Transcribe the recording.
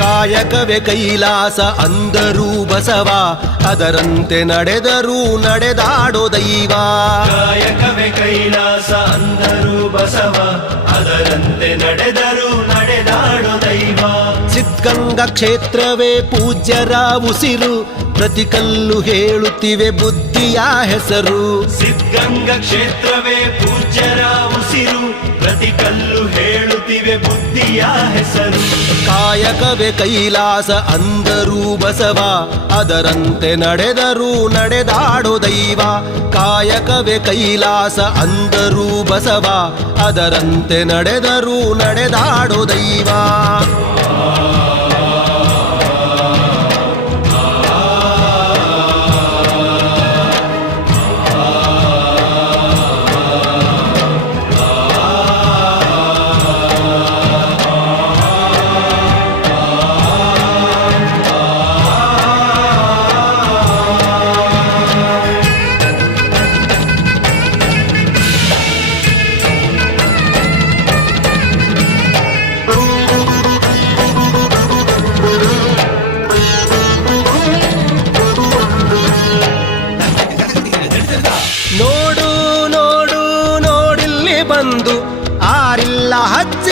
ಕಾಯಕವೇ ಕೈಲಾಸ ಅಂದರೂ ಬಸವ, ಅದರಂತೆ ನಡೆದರೂ ನಡೆದಾಡೋ ದೈವ. ಕಾಯಕವೇ ಕೈಲಾಸ ಅಂದರೂ ಬಸವ, ಅದರಂತೆ ನಡೆದರೂ ನಡೆದಾಡೋ ದೈವ. ಸಿದ್ಧಗಂಗಾ ಕ್ಷೇತ್ರವೇ ಪೂಜ್ಯರ ಉಸಿರು, ಪ್ರತಿ ಕಲ್ಲು ಹೇಳುತ್ತಿವೆ ಬುದ್ಧಿಯ ಹೆಸರು. ಸಿದ್ಧಗಂಗಾ ಕ್ಷೇತ್ರವೇ ಪೂಜ್ಯರ ಉಸಿರು, ಪ್ರತಿ ಕಲ್ಲು ಹೇಳುತ್ತಿವೆ ಬುದ್ಧಿಯ ಹೆಸರು. ಕಾಯಕವೇ ಕೈಲಾಸ ಅಂದರೂ ಬಸವ, ಅದರಂತೆ ನಡೆದರೂ ನಡೆದಾಡೋ ದೈವ. ಕಾಯಕವೇ ಕೈಲಾಸ ಅಂದರೂ ಬಸವ, ಅದರಂತೆ ನಡೆದರೂ ನಡೆದಾಡೋ ದೈವ. ನೋಡು ನೋಡು ನೋಡಿಲ್ಲಿ ಬಂದು, ಆರಿಲ್ಲ ಹಚ್ಚ